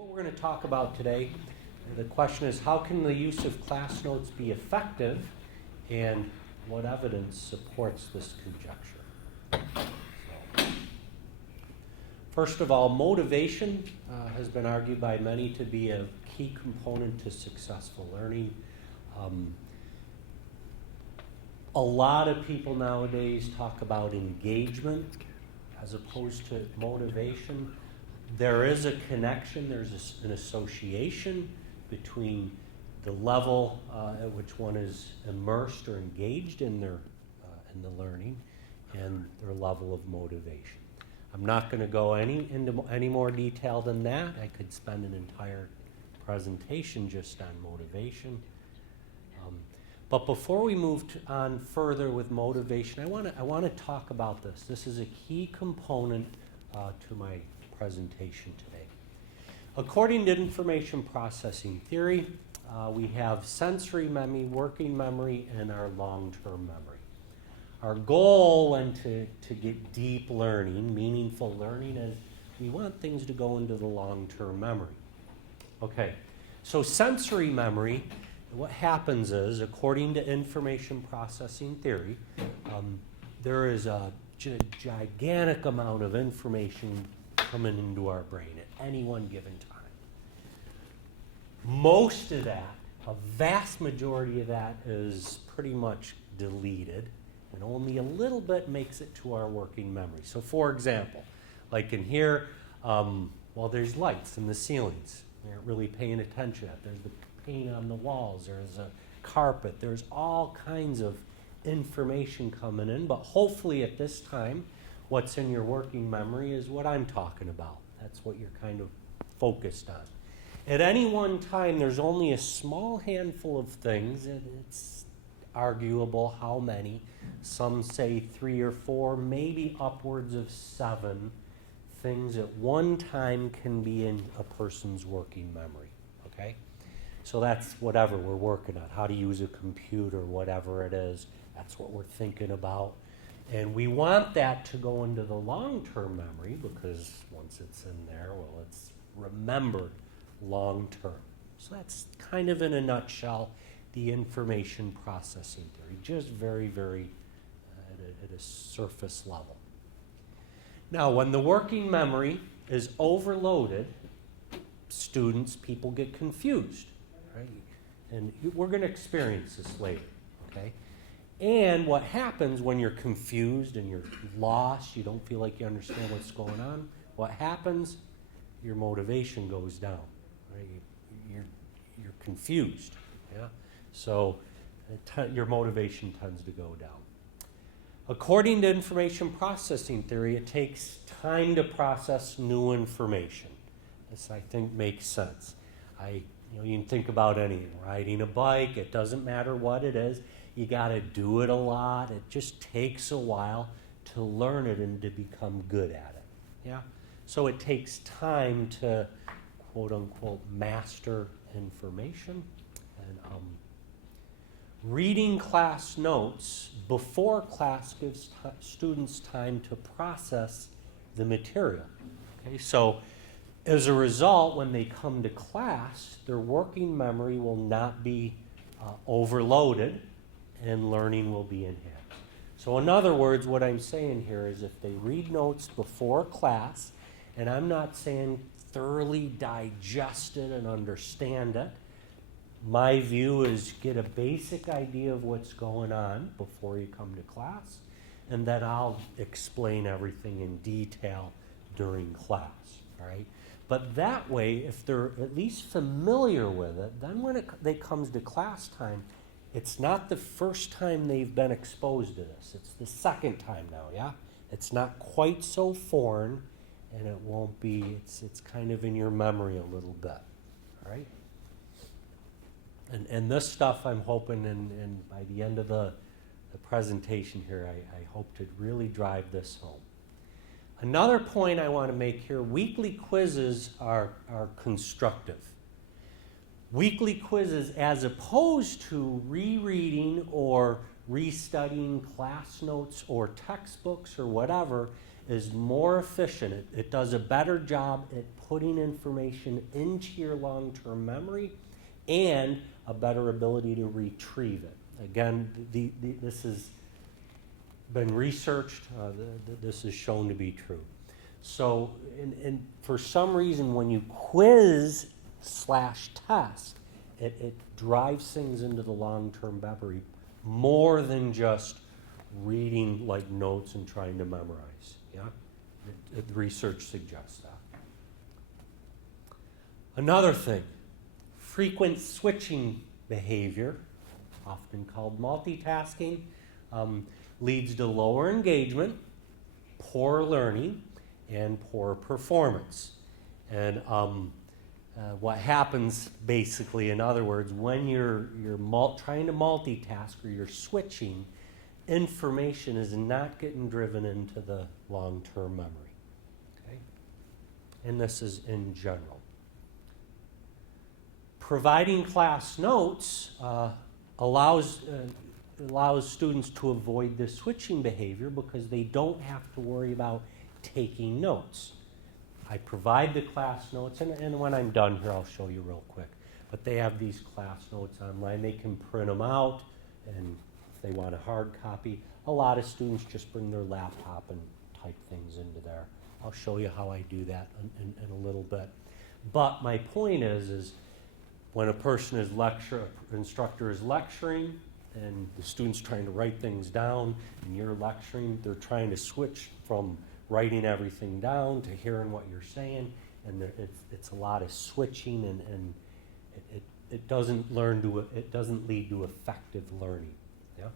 What we're going to talk about today, the question is, how can the use of class notes be effective, and what evidence supports this conjecture? First of all, motivation has been argued by many to be a key component to successful learning. A lot of people nowadays talk about engagement as opposed to motivation. There is a connection, there's an association between the level at which one is immersed or engaged in the learning and their level of motivation. I'm not going to go into any more detail than that. I could spend an entire presentation just on motivation. But before we move on further with motivation, I want to talk about this. This is a key component to my presentation today. According to information processing theory, we have sensory memory, working memory, and our long-term memory. Our goal when to get deep learning, meaningful learning, is we want things to go into the long-term memory. Okay, so sensory memory, what happens is, according to information processing theory, there is a gigantic amount of information coming into our brain at any one given time. Most of that, a vast majority of that, is pretty much deleted, and only a little bit makes it to our working memory. So for example, like in here, there's lights in the ceilings. You aren't really paying attention to it. There's the paint on the walls, there's a carpet, there's all kinds of information coming in, but hopefully at this time, what's in your working memory is what I'm talking about. That's what you're kind of focused on. At any one time, there's only a small handful of things, and it's arguable how many. Some say 3 or 4, maybe upwards of 7 things at one time can be in a person's working memory, okay? So that's whatever we're working on, how to use a computer, whatever it is, that's what we're thinking about. And we want that to go into the long-term memory because once it's in there, well, it's remembered long-term. So that's kind of in a nutshell the information processing theory, just very, very at a surface level. Now, when the working memory is overloaded, people get confused, right? And we're going to experience this later, okay? And what happens when you're confused and you're lost, you don't feel like you understand what's going on, what happens? Your motivation goes down, right? You're confused, yeah? So your motivation tends to go down. According to information processing theory, it takes time to process new information. This, I think, makes sense. You can think about anything, riding a bike, it doesn't matter what it is. You got to do it a lot. It just takes a while to learn it and to become good at it. Yeah? So it takes time to, quote unquote, master information. And reading class notes before class gives students time to process the material. Okay? So as a result, when they come to class, their working memory will not be overloaded, and learning will be enhanced. So in other words, what I'm saying here is if they read notes before class, and I'm not saying thoroughly digest it and understand it, my view is get a basic idea of what's going on before you come to class, and then I'll explain everything in detail during class, all right? But that way, if they're at least familiar with it, then when it comes to class time, it's not the first time they've been exposed to this. It's the second time now, yeah? It's not quite so foreign, and it won't be, it's kind of in your memory a little bit, all right? And this stuff I'm hoping, and by the end of the presentation here, I hope to really drive this home. Another point I want to make here, weekly quizzes are constructive. Weekly quizzes, as opposed to rereading or restudying class notes or textbooks or whatever, is more efficient. It does a better job at putting information into your long-term memory and a better ability to retrieve it. Again, this has been researched. This is shown to be true. So, and for some reason, when you quiz/test, it drives things into the long-term memory more than just reading like notes and trying to memorize. Yeah, the research suggests that. Another thing, frequent switching behavior, often called multitasking, leads to lower engagement, poor learning, and poor performance. And what happens basically, in other words, when you're trying to multitask or you're switching, information is not getting driven into the long-term memory. Okay? And this is in general. Providing class notes allows students to avoid this switching behavior because they don't have to worry about taking notes. I provide the class notes, and when I'm done here, I'll show you real quick. But they have these class notes online. They can print them out, and if they want a hard copy, a lot of students just bring their laptop and type things into there. I'll show you how I do that in a little bit. But my point is when a person is instructor is lecturing, and the student's trying to write things down, and you're lecturing, they're trying to switch from writing everything down to hearing what you're saying, and it's a lot of switching, and it doesn't lead to effective learning. Yeah.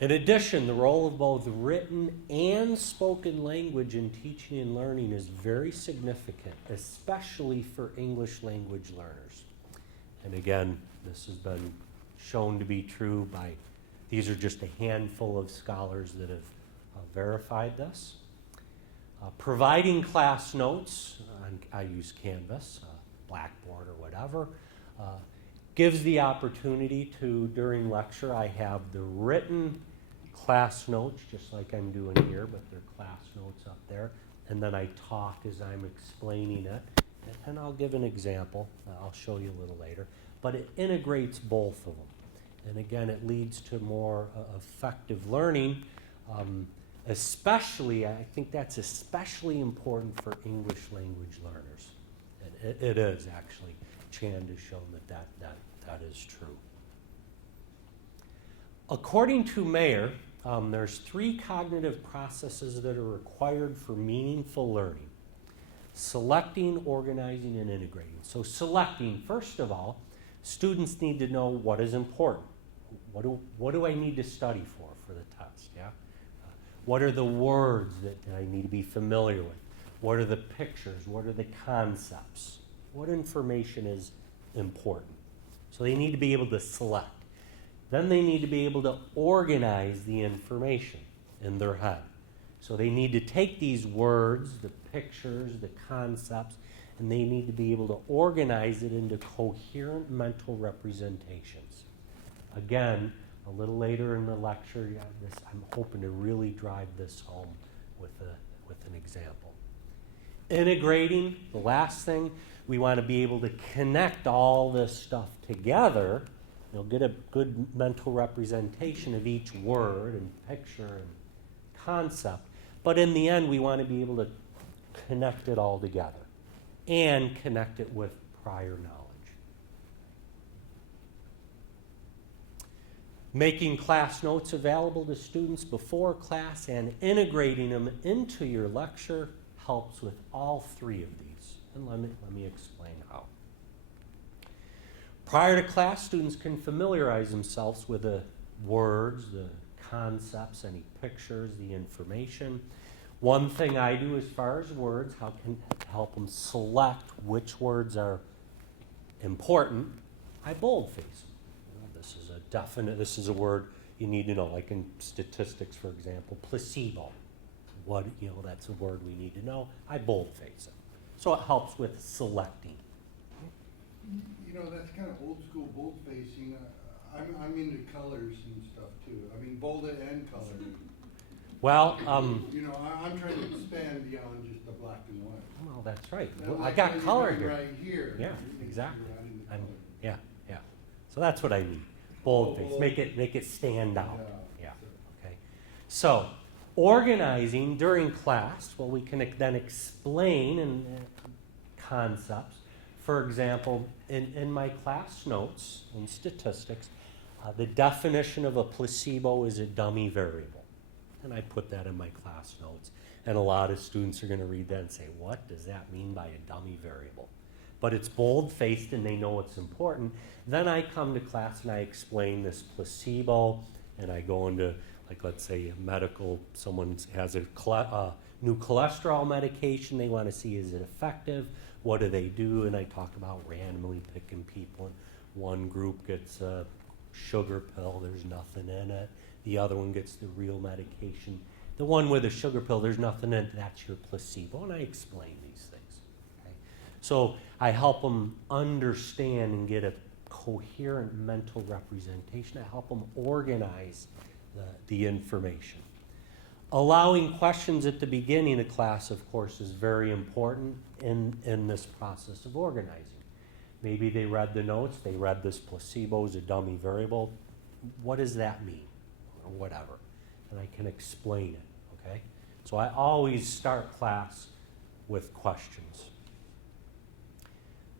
In addition, the role of both written and spoken language in teaching and learning is very significant, especially for English language learners. And again, this has been shown to be true by, these are just a handful of scholars that have verified this. Providing class notes, I use Canvas, Blackboard or whatever, gives the opportunity to, during lecture, I have the written class notes, just like I'm doing here, but they're class notes up there, and then I talk as I'm explaining it, and I'll give an example. I'll show you a little later, but it integrates both of them. And again, it leads to more effective learning, especially, I think that's especially important for English language learners. It is actually. Chand has shown that is true. According to Mayer, there's 3 cognitive processes that are required for meaningful learning: selecting, organizing, and integrating. So selecting, first of all, students need to know what is important. What do I need to study for the test? Yeah. What are the words that I need to be familiar with? What are the pictures? What are the concepts? What information is important? So they need to be able to select. Then they need to be able to organize the information in their head. So they need to take these words, the pictures, the concepts, and they need to be able to organize it into coherent mental representations. Again, a little later in the lecture, I'm hoping to really drive this home with an example. Integrating, the last thing, we want to be able to connect all this stuff together. Get a good mental representation of each word and picture and concept. But in the end, we want to be able to connect it all together and connect it with prior knowledge. Making class notes available to students before class and integrating them into your lecture helps with all 3 of these. And let me explain how. Prior to class, students can familiarize themselves with the words, the concepts, any pictures, the information. One thing I do as far as words, how can help them select which words are important, I boldface them. This is a word you need to know, like in statistics, for example, placebo. That's a word we need to know. I boldface it. So it helps with selecting. That's kind of old school boldfacing. I'm into colors and stuff too. I mean, bolded and colored. Well, You know, I'm trying to expand beyond just the black and white. well, that's right. And Well, I like got what color you're doing here. right here. Yeah, you're exactly. adding the I'm, color. yeah, yeah. So that's what I mean. Bold things. Make it stand out. Yeah. Yeah. Okay. So organizing during class, well, we can then explain and concepts. For example, in my class notes in statistics, the definition of a placebo is a dummy variable. And I put that in my class notes. And a lot of students are going to read that and say, what does that mean by a dummy variable? But it's bold-faced and they know it's important. Then I come to class and I explain this placebo, and I go into, like, let's say a medical, someone has a new cholesterol medication, they want to see, is it effective? What do they do? And I talk about randomly picking people. And one group gets a sugar pill, there's nothing in it. The other one gets the real medication. The one with a sugar pill, there's nothing in it, that's your placebo. And I explain these things. Okay? So I help them understand and get a coherent mental representation. I help them organize the information. Allowing questions at the beginning of class, of course, is very important in this process of organizing. Maybe they read the notes, they read this placebo is a dummy variable. What does that mean? Or whatever. And I can explain it, okay? So I always start class with questions.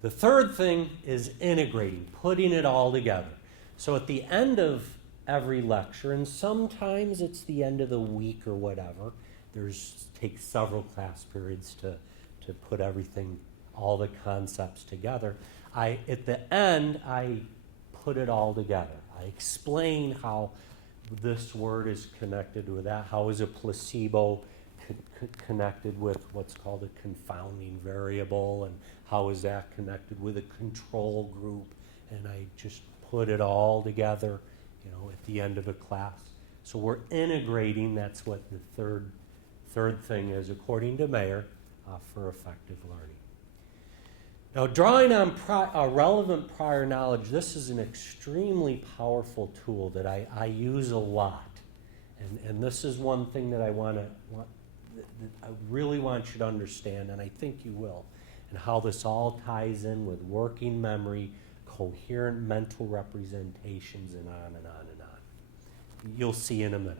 The third thing is integrating, putting it all together. So at the end of every lecture, and sometimes it's the end of the week or whatever, takes several class periods to put everything, all the concepts together. At the end, I put it all together. I explain how this word is connected with that. How is a placebo connected with what's called a confounding variable, and how is that connected with a control group? And I just put it all together, at the end of a class. So we're integrating. That's what the third thing is, according to Mayer, for effective learning. Now, drawing on relevant prior knowledge, this is an extremely powerful tool that I use a lot. And this is one thing that I really want you to understand, and I think you will, and how this all ties in with working memory, coherent mental representations, and on and on and on. You'll see in a minute.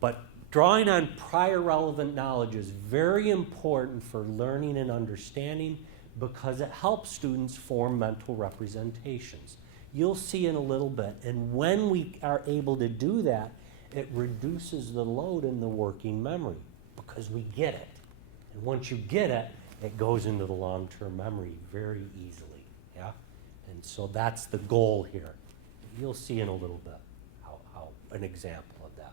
But drawing on prior relevant knowledge is very important for learning and understanding, because it helps students form mental representations. You'll see in a little bit. And when we are able to do that, it reduces the load in the working memory, because we get it. And once you get it, it goes into the long-term memory very easily. Yeah? And so that's the goal here. You'll see in a little bit how an example of that.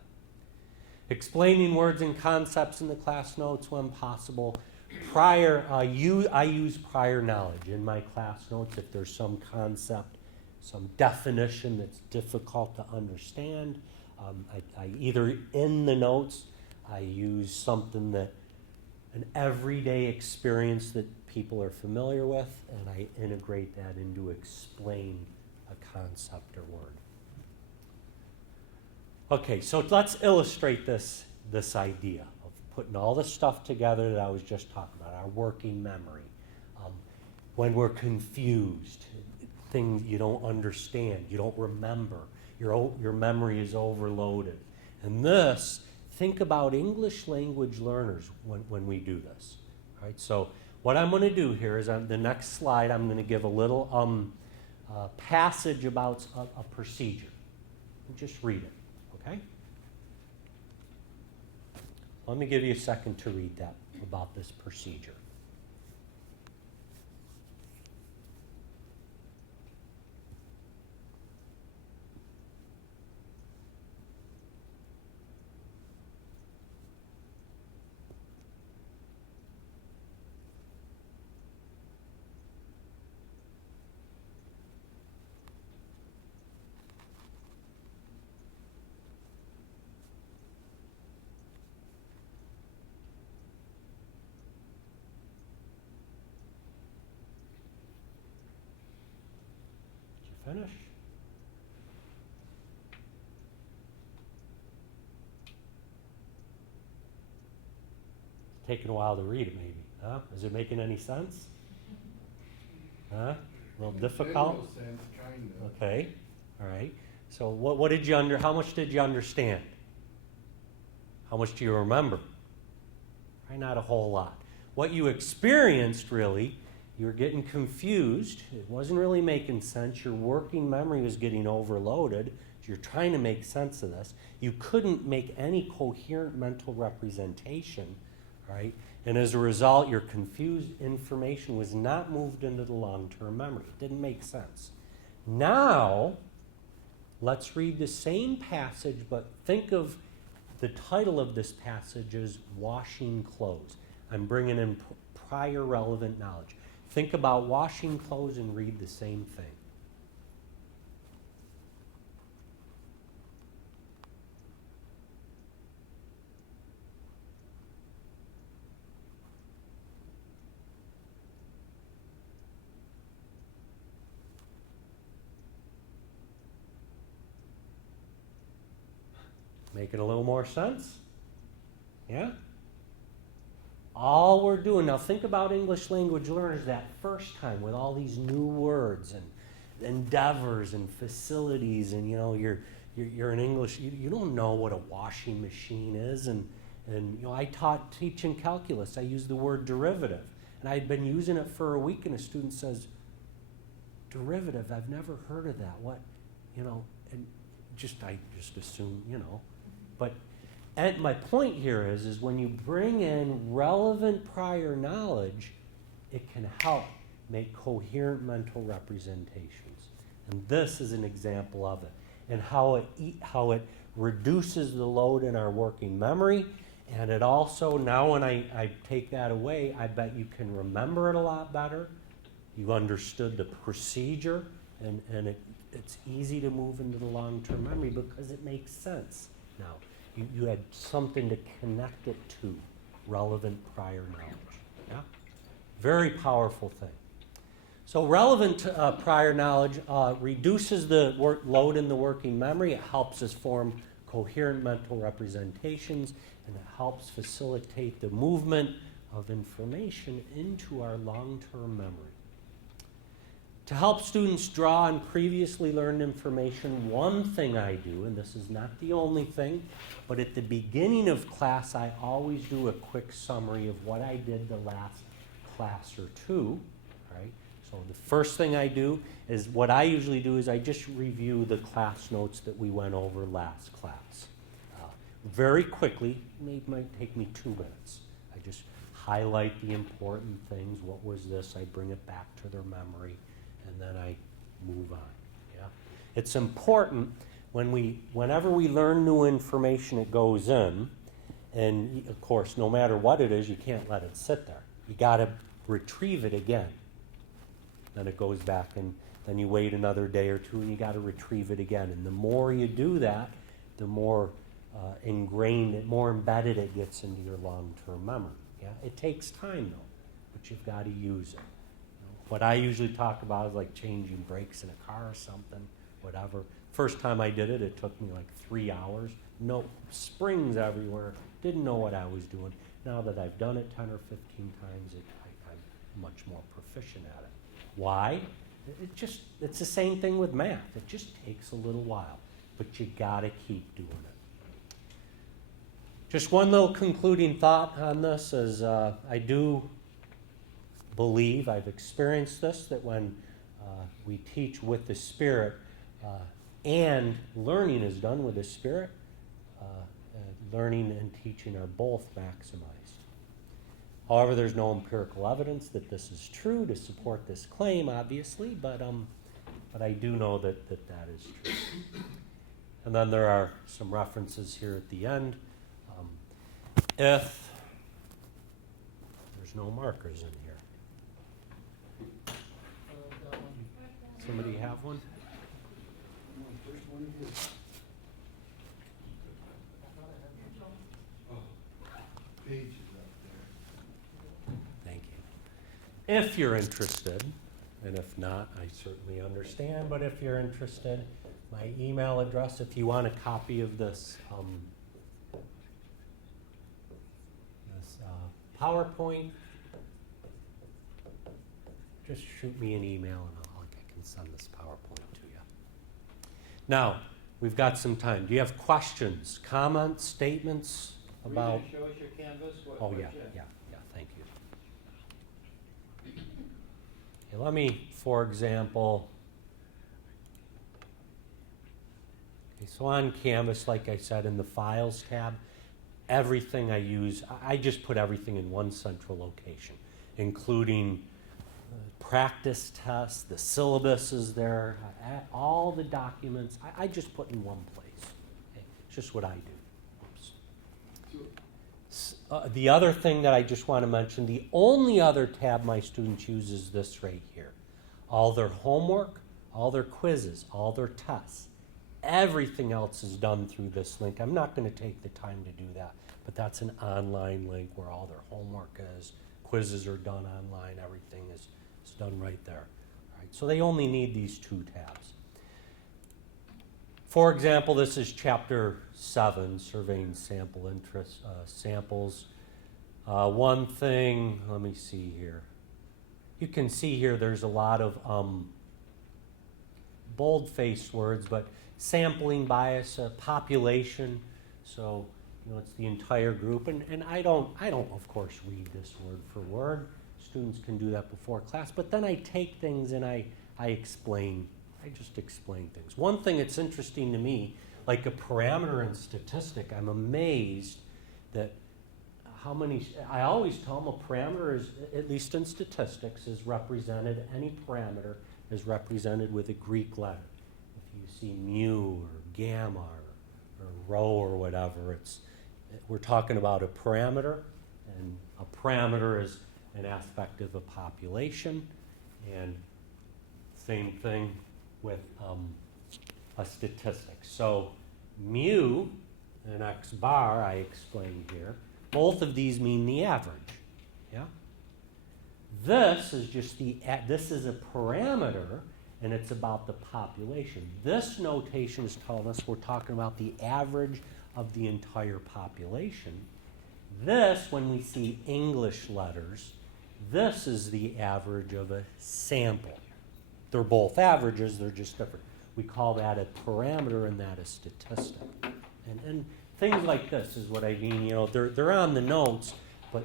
Explaining words and concepts in the class notes when possible. I use prior knowledge in my class notes. If there's some concept, some definition that's difficult to understand, I either in the notes, I use something that an everyday experience that people are familiar with, and I integrate that into explain a concept or word. Okay, so let's illustrate this idea of putting all the stuff together that I was just talking about, our working memory. When we're confused, things you don't understand, you don't remember, your memory is overloaded. And this, think about English language learners when we do this. All right, so what I'm going to do here is on the next slide, I'm going to give a little passage about a procedure. Just read it, okay? Let me give you a second to read that about this procedure. Finish? taking a while to read it, maybe. Huh? Is it making any sense? Huh? A little difficult? General sense, kind of. Okay. All right. So what did you how much did you understand? How much do you remember? Probably not a whole lot. What you experienced, really, you were getting confused. It wasn't really making sense. Your working memory was getting overloaded. You're trying to make sense of this. You couldn't make any coherent mental representation, right? And as a result, your confused information was not moved into the long-term memory. It didn't make sense. Now, let's read the same passage, but think of the title of this passage as washing clothes. I'm bringing in prior relevant knowledge. Think about washing clothes and read the same thing. Making a little more sense? Yeah? All we're doing, now think about English language learners that first time with all these new words and endeavors and facilities, and you're in English, you don't know what a washing machine is, and I teaching calculus, I used the word derivative, and I had been using it for a week, and a student says, derivative, I've never heard of that, what, and I just assume, but and my point here is when you bring in relevant prior knowledge, it can help make coherent mental representations. And this is an example of it. And how it reduces the load in our working memory. And it also, now when I take that away, I bet you can remember it a lot better. You understood the procedure, and it's easy to move into the long-term memory because it makes sense now. You had something to connect it to, relevant prior knowledge. Yeah? Very powerful thing. So relevant prior knowledge reduces the load in the working memory. It helps us form coherent mental representations, and it helps facilitate the movement of information into our long-term memory. To help students draw on previously learned information, one thing I do, and this is not the only thing, but at the beginning of class, I always do a quick summary of what I did the last class or two, right? So the first thing I do is, what I usually do is I just review the class notes that we went over last class. Very quickly, it might take me 2 minutes. I just highlight the important things. What was this? I bring it back to their memory, and then I move on. Yeah, it's important whenever we learn new information, it goes in, and of course, no matter what it is, you can't let it sit there. You got to retrieve it again. Then it goes back, and then you wait another day or two, and you got to retrieve it again. And the more you do that, the more ingrained, more embedded it gets into your long-term memory. Yeah, it takes time though, but you've got to use it. What I usually talk about is like changing brakes in a car or something, whatever. First time I did it, it took me like 3 hours. No springs everywhere. Didn't know what I was doing. Now that I've done it 10 or 15 times, I'm much more proficient at it. Why? It's the same thing with math. It just takes a little while, but you gotta keep doing it. Just one little concluding thought on this is I do believe, I've experienced this, that when we teach with the Spirit and learning is done with the Spirit, learning and teaching are both maximized. However, there's no empirical evidence that this is true to support this claim, obviously, but I do know that is true. And then there are some references here at the end. If there's no markers in here. Somebody have one? First one here. Oh, page is up there. Thank you. If you're interested, and if not, I certainly understand, but if you're interested, my email address, if you want a copy of this PowerPoint, just shoot me an email and I can send this PowerPoint to you. Now, we've got some time. Do you have questions, comments, statements about? Are you going to show us your canvas? Oh, yeah, thank you. Okay, let me, for example, okay, so on Canvas, like I said, in the Files tab, everything I use, I just put everything in one central location, including practice tests, the syllabus is there, all the documents, I just put in one place. Okay, it's just what I do. Oops. The other thing that I just want to mention, the only other tab my students use is this right here. All their homework, all their quizzes, all their tests, everything else is done through this link. I'm not going to take the time to do that, but that's an online link where all their homework is, quizzes are done online, everything is done right there. All right, so they only need these two tabs. For example, this is Chapter 7, Surveying Sample Interest, Samples. One thing, let me see here. You can see here there's a lot of bold-faced words, but sampling bias, population, so it's the entire group, and I don't of course read this word for word. Students can do that before class, but then I take things and I just explain things. One thing that's interesting to me, like a parameter in statistic, I'm amazed that I always tell them a parameter is, at least in statistics, is represented, any parameter is represented with a Greek letter. If you see mu or gamma or rho or whatever, we're talking about a parameter, and a parameter is an aspect of a population, and same thing with a statistic. So mu and x bar, I explained here, both of these mean the average. Yeah. This is just this is a parameter, and it's about the population. This notation is telling us we're talking about the average of the entire population. This, when we see English letters, this is the average of a sample. They're both averages, they're just different. We call that a parameter and that a statistic. And things like this is what I mean, they're on the notes, but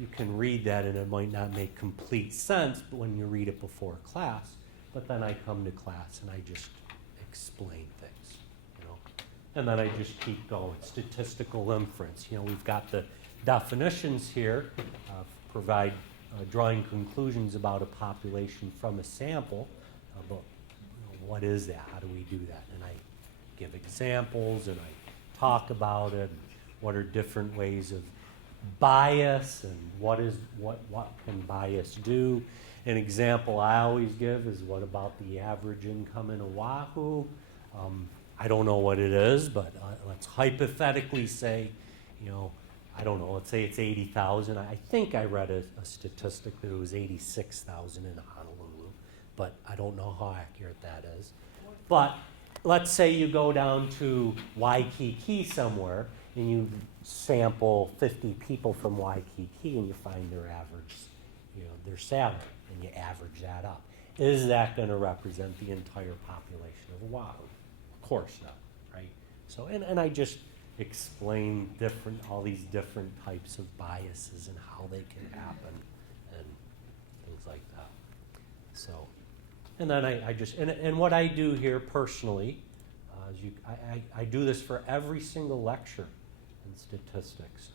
you can read that and it might not make complete sense but when you read it before class, but then I come to class and I just explain things. And then I just keep going. Statistical inference. We've got the definitions here, provide drawing conclusions about a population from a sample. But what is that? How do we do that? And I give examples and I talk about it. And what are different ways of bias and what can bias do? An example I always give is what about the average income in Oahu? I don't know what it is, but let's hypothetically say, I don't know, let's say it's 80,000. I think I read a statistic that it was 86,000 in Honolulu, but I don't know how accurate that is. But let's say you go down to Waikiki somewhere and you sample 50 people from Waikiki and you find their average, their salary, and you average that up. Is that going to represent the entire population of Oahu? Of course not, right? So, and I just explain all these different types of biases and how they can happen and things like that. So, and then I just, and what I do here personally, I do this for every single lecture in statistics.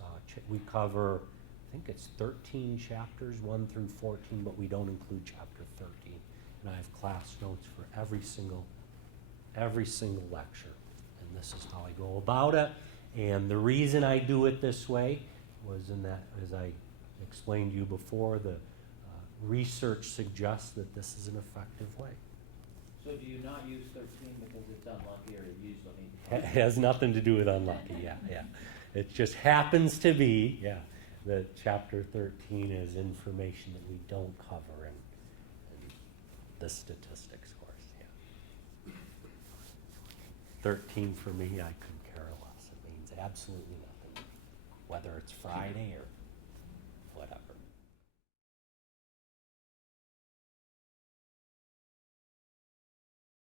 We cover, I think it's 13 chapters, 1 through 14, but we don't include chapter 13. And I have class notes for every single lecture. And this is how I go about it. And the reason I do it this way was in that, as I explained to you before, the research suggests that this is an effective way. So do you not use 13 because it's unlucky, or you use It has nothing to do with unlucky, yeah. It just happens to be, that chapter 13 is information that we don't cover in the statistics course, 13 for me, I couldn't care less. It means absolutely nothing, whether it's Friday or